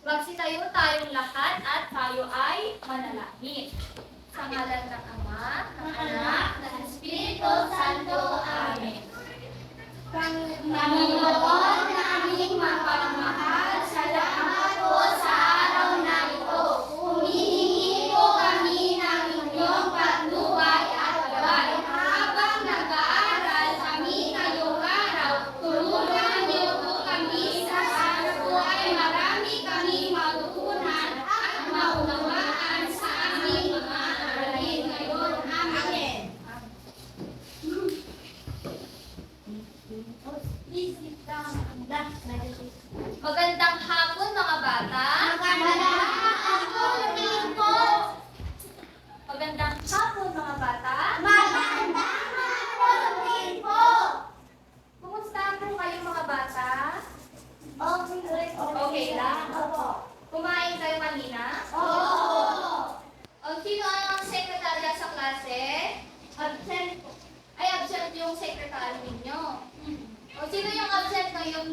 Magsitayo tayong lahat at tayo ay manalangin. Sa ngalan ng Ama, ng Anak, ng Espiritu Santo. Amen. Panginoon naming mapagmahal, salamat po sa araw na ito. Humihingi po kami ng inyong patnubay at gabay. Habang nag-aaral kami ngayong araw, tulungan niyo po kami sa sana po ay marami kami matutunan at maunawaan sa aming mga aralin ngayon. Amen. Magandang hapon mga bata. Magandang hapon din po. Magandang hapon mga bata. Magandang hapon din po. Kumusta po kayo mga bata? Okay lang? Opo. Kumain kayo kanina? Oo. O sino ang sekretarya sa klase? Absent po. Ay, absent yung sekretary ninyo. O sino yung absent ngayon?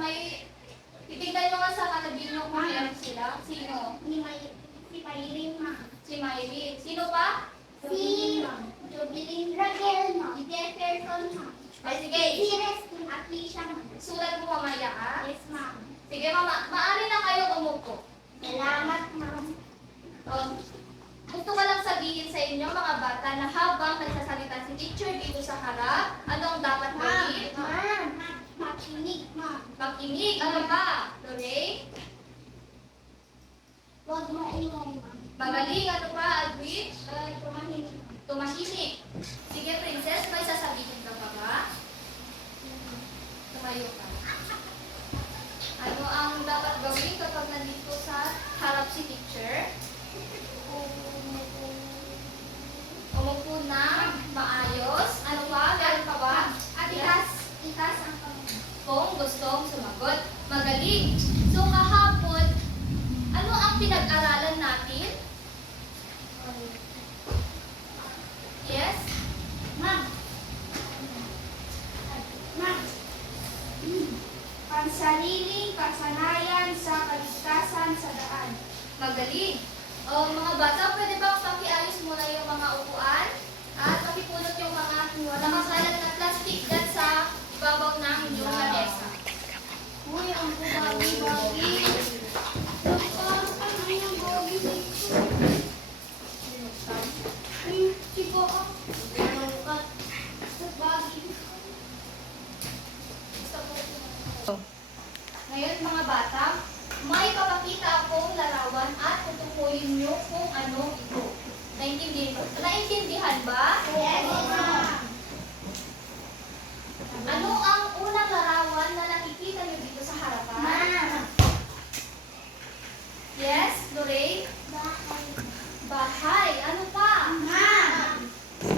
Titignan nyo nga sa katabi nyo kung meron sila. Sino? Si Pailing, ma'am. Si Mylene. Sino pa? Si Jubilin Raquel, ma'am. Si Jefferson, ma'am. Ay, sige. Si Resting Atlisha, ma'am. Sulat mo mamaya, ha? Yes, ma'am. Sige, maaari na kayo umupo. Salamat, ma'am. Gusto ko lang sabihin sa inyo, mga bata, na habang nagsasalita si teacher dito sa harap, ano ang dapat gawin? Ma'am. Makinig, ma'am. Makinig. Ano ba? Lorraine? Huwag maingay, ma'am. Magaling. Ano pa, Aldrich? Tumahimik. Tumahimik. Sige, princess, may sasabihin ka pa ba? Tumayo ka. Ano ang dapat gawin kapag nandito sa harap si teacher? Umupo na, maayos. Ano pa? Meron pa ba? At itas ang kamay. Kung gustong sumagot. Magaling. So kahapon, ano ang pinag-aralan natin? Yes? Ma'am. Ma'am. Pansariling kasanayan sa kaligtasan sa daan. Magaling. Mga bata, pwede ba pakiayos muna yung mga upuan? At pakipulot yung mga nakakalat na plastic dyan sa ibabaw ng inyong lamesa. Uy, ang bugagi-bagi. Ano yung bagi dito? Ay, sigo ah. Bagi. Ngayon mga bata, may papakita akong larawan at tutukuyin nyo kung ano ito. Naintindihan ba? Yes, ma'am. Ano ang unang larawan na nakikita nyo dito sa harapan? Ma'am. Yes, Lorraine? Bahay. Bahay. Ano pa? Ma'am.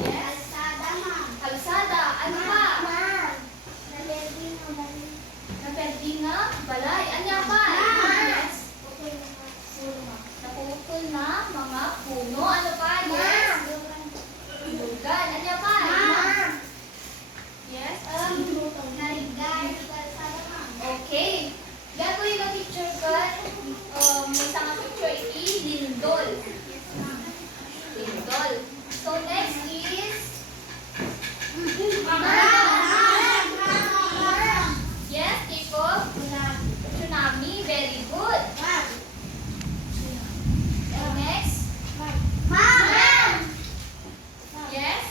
Yes. Kalsada, ma'am. Kalsada. Ano pa? Ma'am. Nalilin na bali. Naperding na balay. Ano pa? Ma'am. Yes. Okay na. Napuputol na mga puno. Ano pa? Yes. Ma'am. Lugan. Ano pa? Ma'am. Yes. Naligar. Kalsada, ma'am. Okay. Gagawin na picture ka. May isang picture lindol. Lindol. So next is yes, Kiko. Tsunami. Very good. And next. Yes.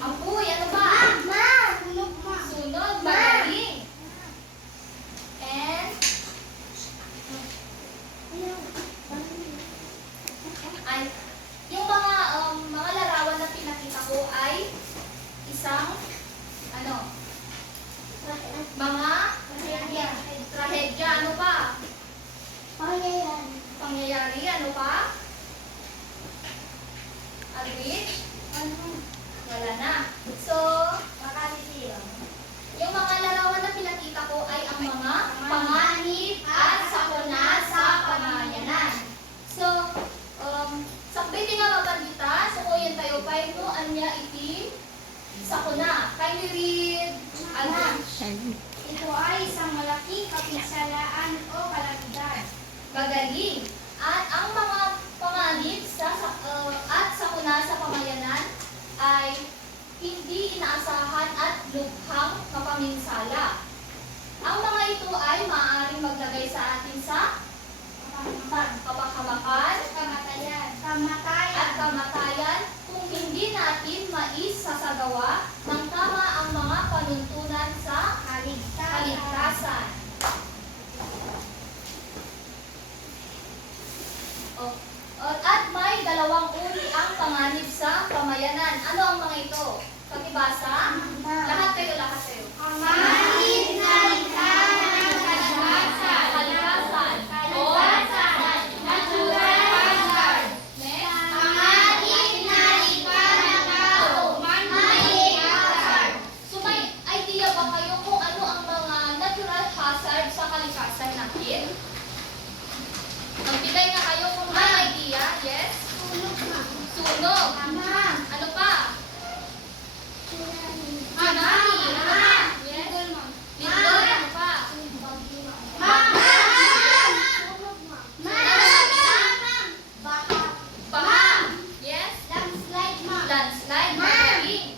Apoy. Ano ba? Sunog. Magaling. And ay yung mga larawan na pinakita ko ay isang mga trahedya. Ano pa? Pangyayari. Ano pa? Alwin? Wala na. So, yung mga larawan na pinakita ko ay ang mga panganib at sakuna sa pamayanan. So, sakbiti nga mapandita, so kuyan tayo pa ito, anya iti sakuna. Kindly read, Aldrich. Ito ay isang malaking kapisalaan o kalamidad. Magaling. At ang mga panganib at sakuna sa pamayanan ay hindi inaasahan at lubhang mapaminsala. Ang mga ito ay maaaring maglagay sa atin sa kapahamakan at kamatayan kung hindi natin maisasagawa ng tama ang mga panuntunan sa kaligtasan. At may dalawang uri ang panganib sa pamayanan. Ano ang mga ito? Pakibasa? Lahat kayo. Panganib na likha ng kalikasan. Kalikasan. O Natural hazard. next. Panganib na likha ng tao. Man-made hazard. So may idea ba kayo kung ano ang mga natural hazard sa kalikasan natin? Magbigay nga kayo kung may idea. Yes? Sunog. Ano pa? Tsunami. Ano pa? Yes? Lindol. Ano pa? Baha. Yes? Landslide. Magaling.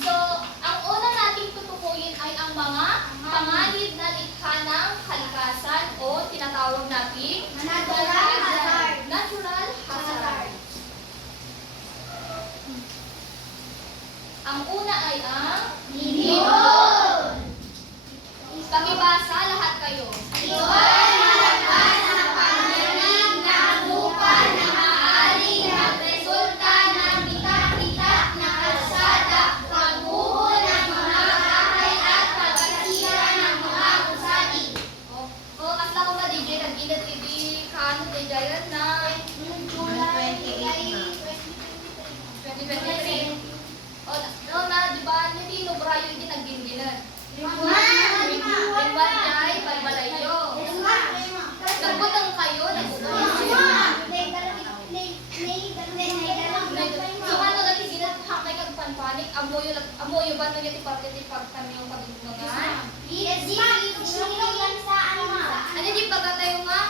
So, ang una nating tutukuyin ay ang mga panganib na likha ng kalikasan o tinatawag nating Natural hazard. Natural hazard. Ang una ay ang pakibasa lahat kayo. Ito ay malakas na panganib ng lupa na maaaring magresulta ng bitak-bitak na kalsada, pagbuho ng mga bahay at pagkasira ng mga gusali. Asla ko ba DJ nag-inat ibig kano DJ yan na 2023. No na, di ba, hindi no brayo hindi nag-ginginan. Ringwan ay balbalayo. Nagbutang kayo, nagbutang kayo. So ano lagi ginat may kagpanpanik, amoyo ba no yung tipag kami yung pagdungan? Ano di baga tayo nga?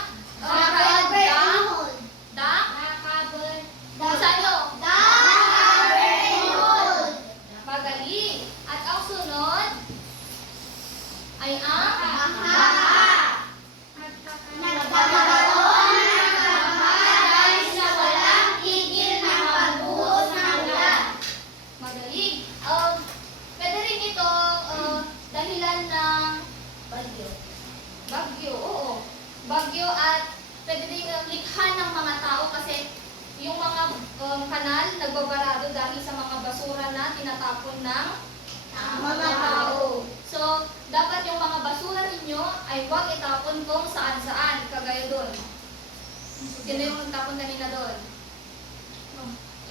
Sano? Magaling. At ang sunod ay ang Nagkakaroon ng pagbaha dahil sa walang tigil na pagbuhos ng ulan. magaling. Pwede rin ito dahilan ng bagyo. Bagyo, oo. Bagyo at pwede rin likha ng mga tao kasi yung mga kanal nagbabarado dahil sa mga basura na tinatapon ng mga tao. So, dapat yung mga basura ninyo ay huwag itapon kung saan-saan, kagaya doon. Sino yung nagtapon kanina doon?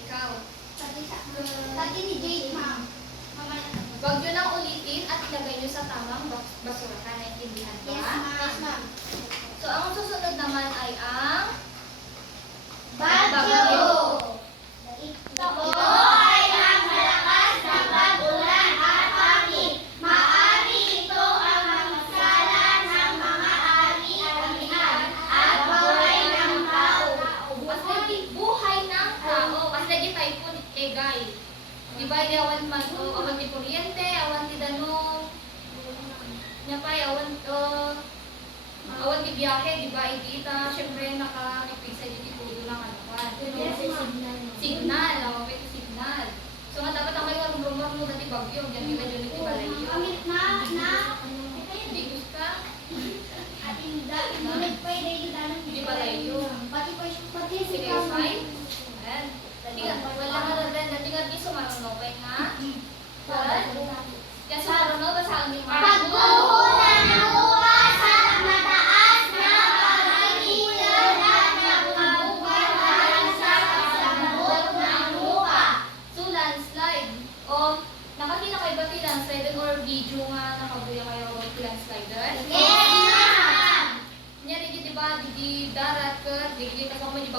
Ikaw. Pati ni Jade, ma'am. Huwag nyo nang ulitin at ilagay nyo sa tamang basurahan. Naintindihan ba? Yes, ma'am. So, ang susunod naman ay ang Bagyo. Ito ay ang malakas na pag-ulan at hangin. Maaari ito ang magsala ng mga ari-arian at buhay ng tao. mas lagi buhay ng tao. Mas lagi typhoon egay. Di ba, awan man, awan di kuryente, awan di danong, niya pa, awan di biyahe, di ba, ikita, syempre, naka-repig sa di pudo lang, ano pa. Signal, may signal. So, nga dapat ang may rumor mo dati bagyo, yan kita dyan iti balayo. Hindi gusto ka? Hindi balayo. Sige, fine. Ayan. Dati nga, wala nga na rin. Dati nga, di sumarunopay nga. Kaya sumarunop ba sa akin? Pagbuho ng lupa sa mataas na pagkikita ng kabubuhan sa pagsabot ng lupa. So, landslide. O, nakakita kayo ba ti landslide or video nga nakabuya kayo ti landslider? Yes, ma'am! Nyari di ba, di darat ka, di kasama di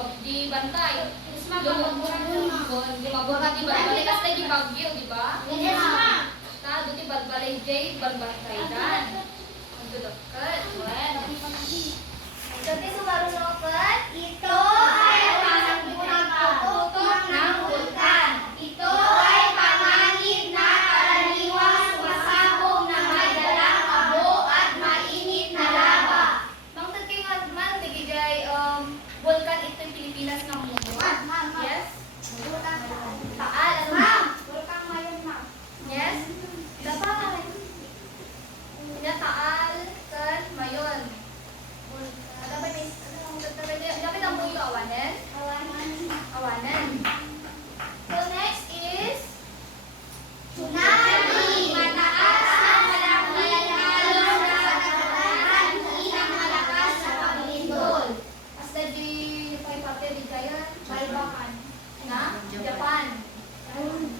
bantay. Lumabot ka di balbalay kasi di bagyo, di ba? Yes, ma'am! Ta, do ti balbalay jay, balbantay dan. Bulokot. Bueno. Dati sumarunokot. Ito ay pagputok ng bulkan. Ito ay panganib na karaniwang sumasabog na may dalang abo at mainit na lava. Mang tatay nga man, nagigay vulkan ito yung Pilipinas ng mundo. Yes? Taal. Ano ba? Bulkan ngayon, ma'am. Yes? Dapat. Kanya taal, kan, mayon. Dapat ang buyo awanen. Awanen. So next is Tsunami. Mataas ang malaki alon sa kadagatan, hindi ang malakas sa paglindol. hasta di pay parte di kaya Balbakan na Japan.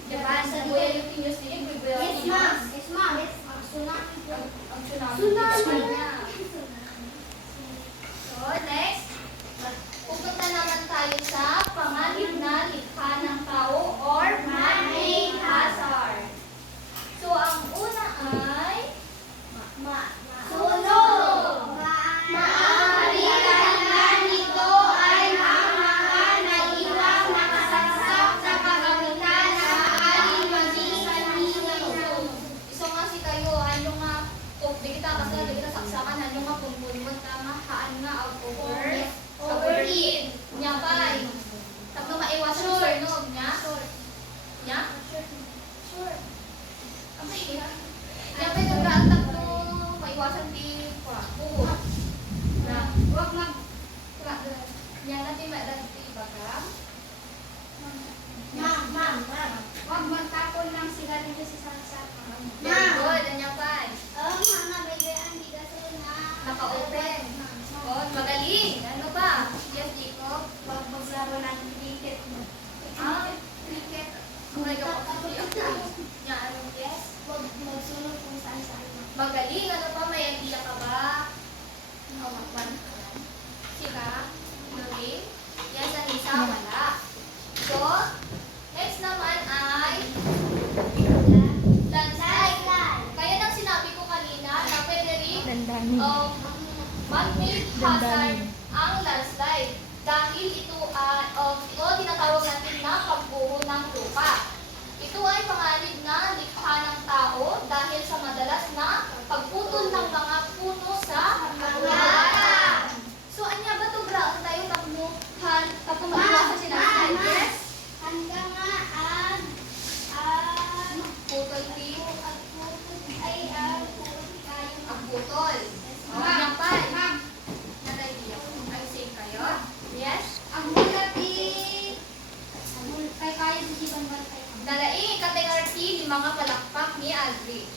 Japan sa buya yung tinyos niya, buya Yes, ma'am. Yes, ma'am. Yes, ma'am. Tsunami po. ang tsunami. Tsunami. niya. So next, pupunta naman tayo sa panganib na likha ng tao or man-made hazard. So ang una ay Sunog. Maaari dahilan nito ay ang mga naiwang nakasaksak sa kagamitan na maaaring maging sanhi ng sunog. iso nga si kayo, ano nga, kung di kita kasi di kita saksakan, ano nga punpunmon tama, haan nga overheat. Nya pay. Tapno maiwas yung sunog nya. Nya? Sure. Amay ya. Nya pay nagkaantak no maiwasan di buhot. Na, wag mag nya natin madagti ibagam. Ma'am. Huwag magtapon ng sigarilyo sa saksakan. Very good, anya pay. Mga bayaan di gasol na. Naka-open. Oh, magaling. Ano ba? Yes, Jacob. Huwag maglaro ng cricket. Cricket. Okay, ka Nya, ano? Yes. Huwag magsunod kung saan saan. Magaling. Ano pa? May idea ka ba? Hawakan. Sika? Magaling? Yes, Anissa. Wala. So, next naman ay landslide. Kaya nang sinabi ko kanina na pwede rin man-made hazard ang landslide dahil ito tinatawag natin na pagbuho ng lupa. Ito ay panganib na likha ng tao dahil sa madalas na pagputol ng mga puno sa kalahatan. So, anya ba ito bra? Tayo tapno maiwasan si landslide. Yes? Hanggang nga ang Putol din. kayong Ang putol. Ang pay. Nadali ako. Ayusin kayo. Yes? ang mulati kay kayo sa siban bantay. Nalaing kategory ni mga palakpak ni Aldrich.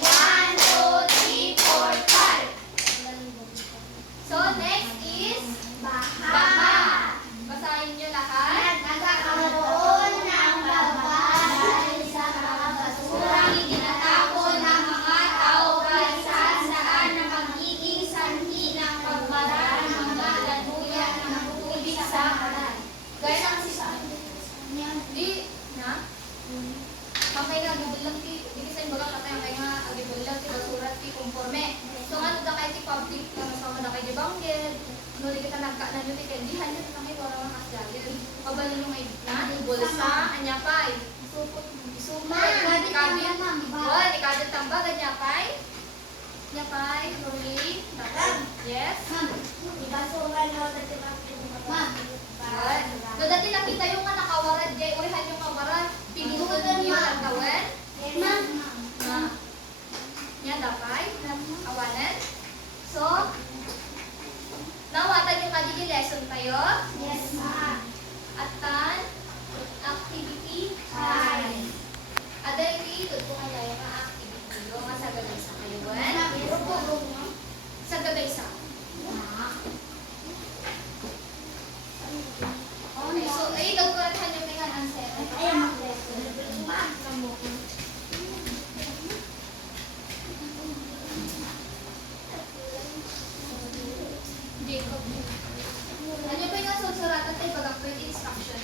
1, 2, 3, 4, 5. So, next is Baha. baha. Basahin nyo lahat. Nagkakaroon ng baha dahil sa mga basurang itinatapon ng mga tao kahit saan na magiging sanhi ng pagbara ng mga daluyan ng tubig sa kalan. Gaya ng sisa. Di, na? Kamay nga, gibulang ti. Di sa yung bagang katay, kamay nga, gibulang ti, basurat ti, conforme. So, ano da kayo ti public, sama na kayo di bangged. No, di kita nagka na nyo ti kendihan nyo, kamay ko naman kasyayan. Pabalin nyo may na, ibulsa, anyapay. Isumay, ikabit. Wala, ikabit tambag, anyapay. Anyapay, Rolly, dapat. Yes? Right. So, dati nakita yung nga nakawarad, jay, urihan yung kawarad, pinutol niyo ang gawin. Yan, dapat. Awanan. So, nawatan yung kajili lesson tayo. Yes, ma'am. Atan, activity Time. Ada yung ito kaya yung mga activity yung nga sa gabay sa kayo. Sa gabay sa. Okay, so, ay, dagkuratan yung mga answer. Jacob. Ano ba yung susuratan tayo pag-upgrade instruction?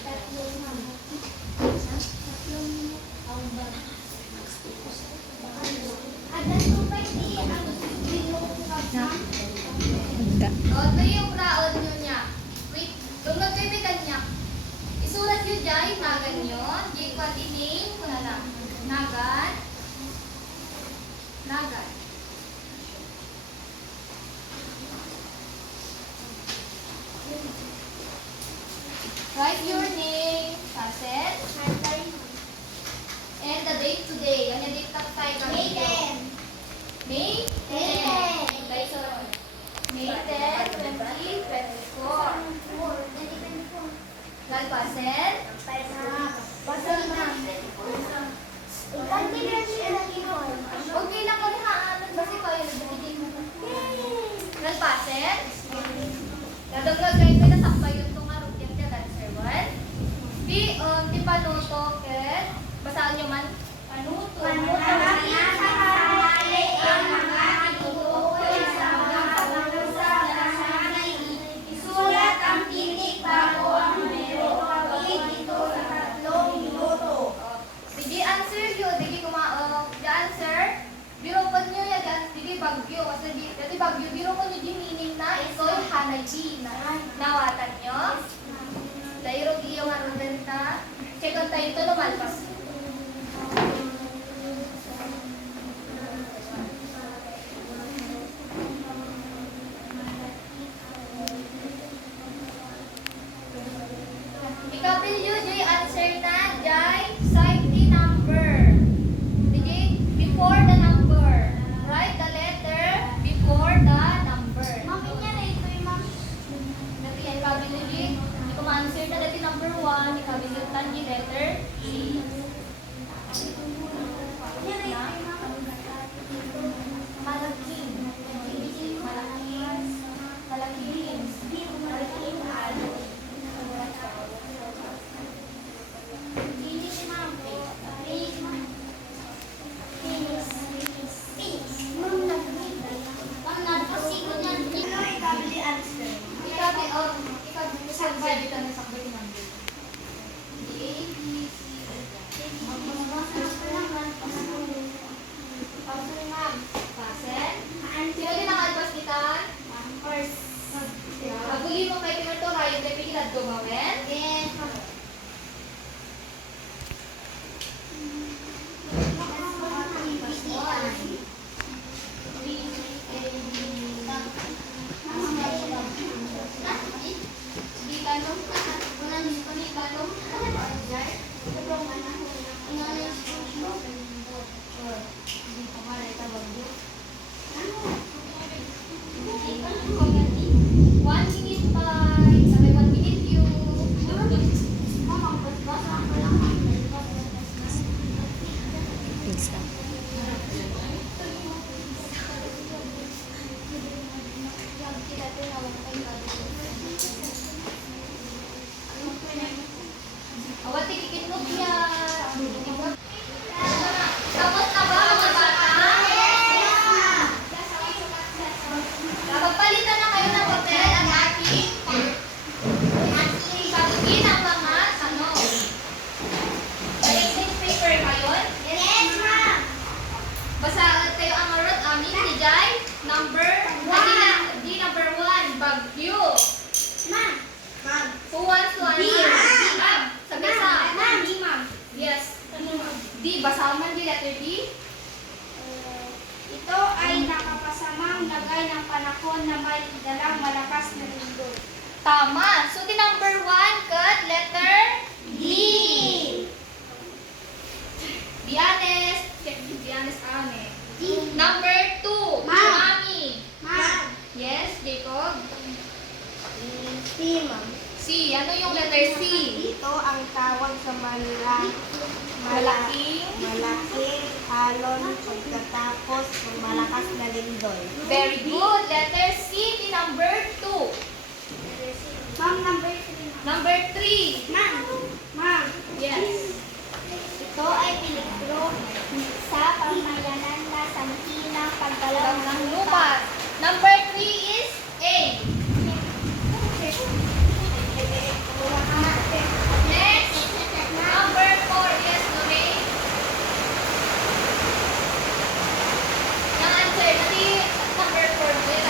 Ada tumpay di ang bilog O, ito yung raon nyo niya. Wait, tungkol kayo may kanya. Isulat nyo dyan, nagan nyo. Di ko name ko na lang. Nagan. Nagan. Write your name, Faset. And the date today. Ano yung date tayo kami? May 10. May? May 10. Okay, so, May 10, 2024. Nagpaset? Pasal na. Ikantigan siya lagi mo. Okay lang kami haanan. Basta ko yun. Nagpaset? Nadaglag kayo kayo nasakpa yun itong arupyan niya. Answer 1. Di panuto, ket. Basahan nyo man. Panuto. Isulat ang titik bago ang numero. Pagit ito sa 3 minuto. Sige, answer yun. Sige, the answer. Biro po nyo yan. Sige, bagyo. Kasi dati bagyo. Biro po nyo yung meaning na ito yung hanaji. Nawatan nyo. Dahil iyo nga rin na. Check on tayo ito lumalpas. Ikapilyo, Jay, answer na. Jay, cite the number. Sige, before the number. Write the letter before the number. Mami niya na ito yung mami. Dati yan, ikapilyo, Jay. Hindi ko ma-answer na dati number 1. Ikapilyo, tangi letter C. Yan na ito yung mami. Malaking. Malaking. Malaking. Finish, ma'am. Finish, ma'am. Finish. Finish. Ma'am, nag-finish. Ma'am, nagpasiko niyan. Ano ikabili answer? Ikapilyo, sakbay dito na sakbay yung number. D, A, B, C, Pasen. Sino din ang alpas kita? Aguli mo kay Pino to, kayo kay Pigilad gumawin. Di tanong. Di tanong. Di ko malay tabag yun. 1 minute time. Sabay 1 minute yun. Awat tikikinog niya. Tapos na ba mga bata? Napagpalitan na kayo ng papel at ating sagutin ang mga tanong. May exam paper kayo? Basta kayo ang marot amin ni Jai. Number 1, Bagyo. Who wants to answer? Sabi sa. Yes. D, basahan man di letter D. Ito ay nakapasamang lagay ng panahon na may dalang malakas na lindol. Tama. So, the number 1, cut letter D. Be honest. Be honest, ame. Number 2, Ma'am. Mami. Yes, Jacob. C. Ano yung letter C? Ito ang tawag sa Malaking. malaking alon pagkatapos ng malakas na lindol. Very good. Letter C, the number 2. Ma'am, number 3. Number 3. Ma'am. Yes. Ito ay peligro sa pamayanan na sangkinang paggalaw Ng lupa. Number 3 is A. Next. Number 4. Yes, Lorraine. Ang answer, number 4.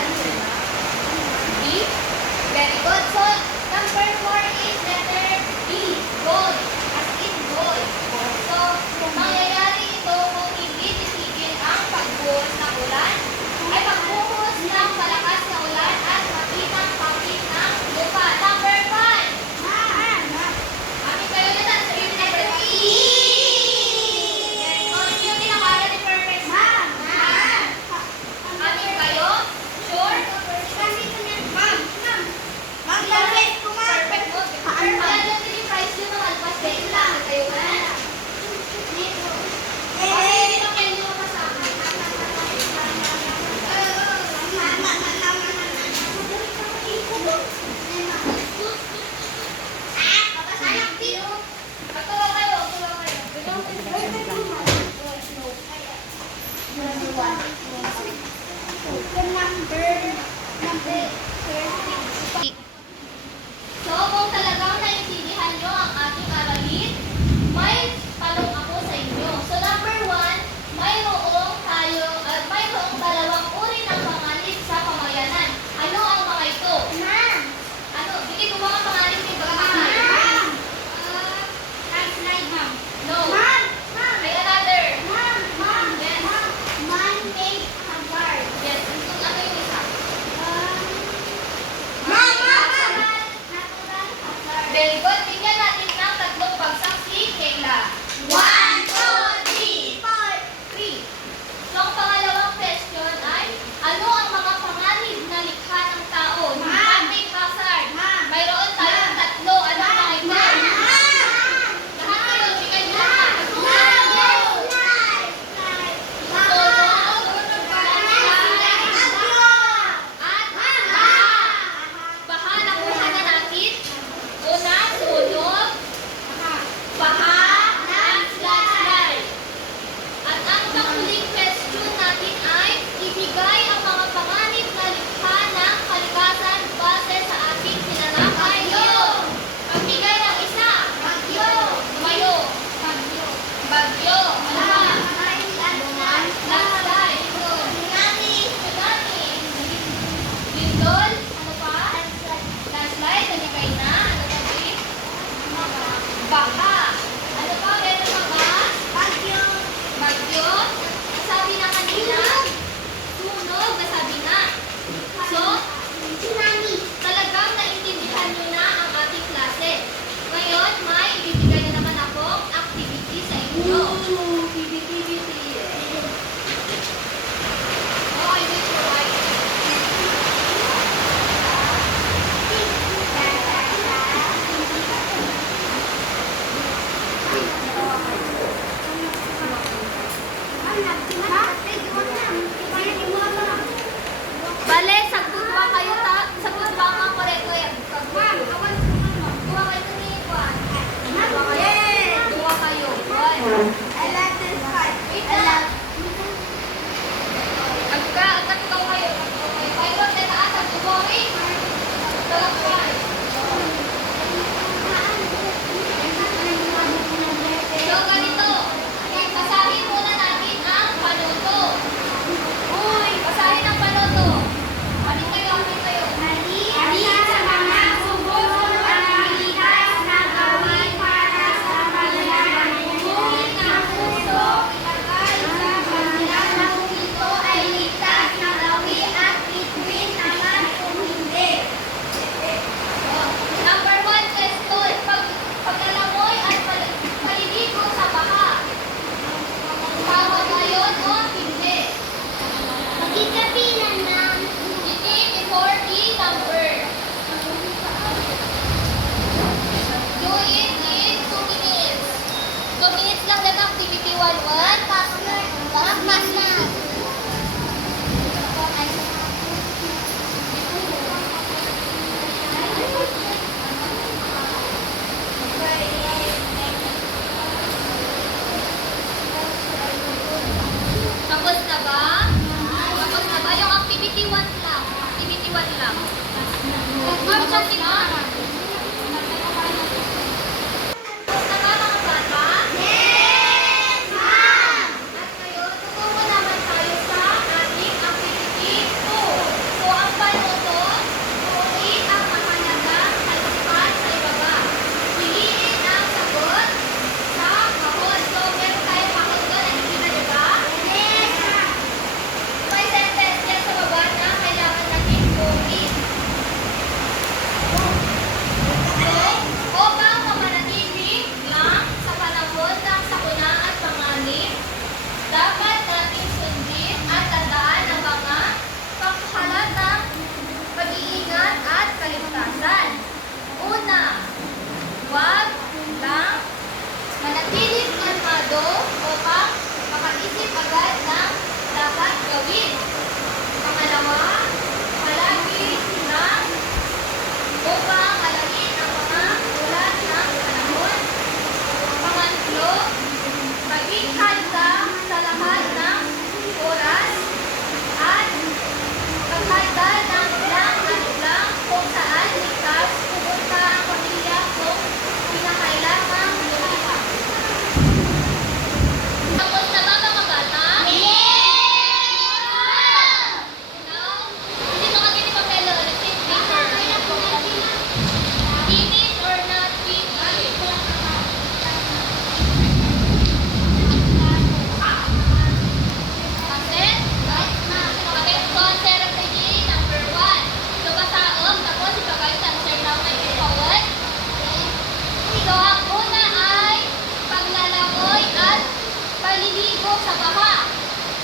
epekto sa baha?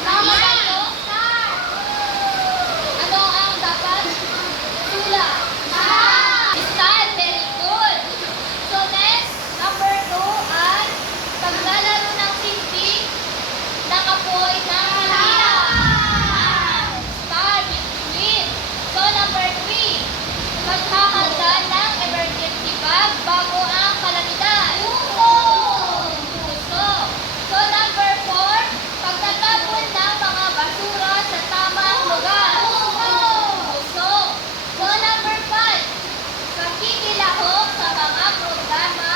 Tama ba ito? Ano ang dapat? Tula. Style, very good. So next, number 2 ay paglalaro ng sindi ng apoy ng ilaw. Star, between. So number 3, paghahanda ng emergency bag bago ang kalamidad. Puso. So number 4, pagtatapon ng mga basura sa tamang lugar. Puso. So number 5, pakikilahok sa mga programa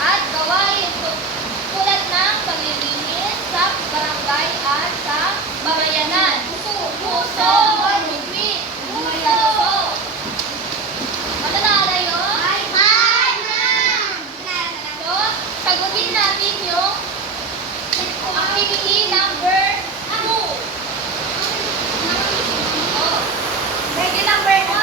at gawain tulad ng paglilinis sa barangay at sa babayanan. Puso. Between. Puso. Ano naalala yun? So, sagutin natin yung activity number 2. Oh. Ready number 1.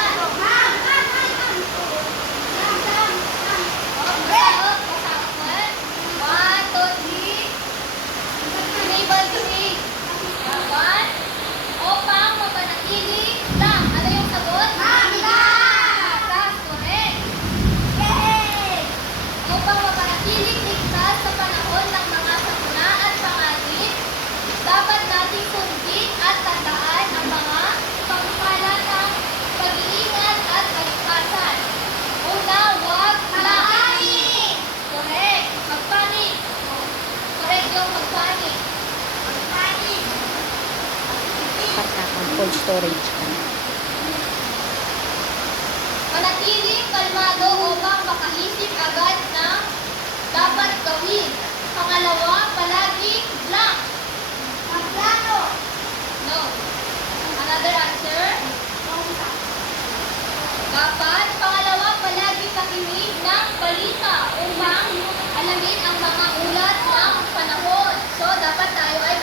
Upang mapanatili lang. Ano yung sagot? Ligtas. Correct. Upang mapanatiling ligtas sa panahon ng mga sakuna at panganib, dapat nating sundin at tandaan ang mga pangpala ng pag-iingat at kaligtasan. Una, huwag magpanik. Correct. Magpanik. Correct yung magpanik. Cold storage ka na. Manatiling kalmado upang makaisip agad ng dapat gawin. Pangalawa, palaging blank. No. Another answer? Dapat, pangalawa, palaging makinig ng balita upang alamin ang mga ulat ng panahon. So, dapat tayo ay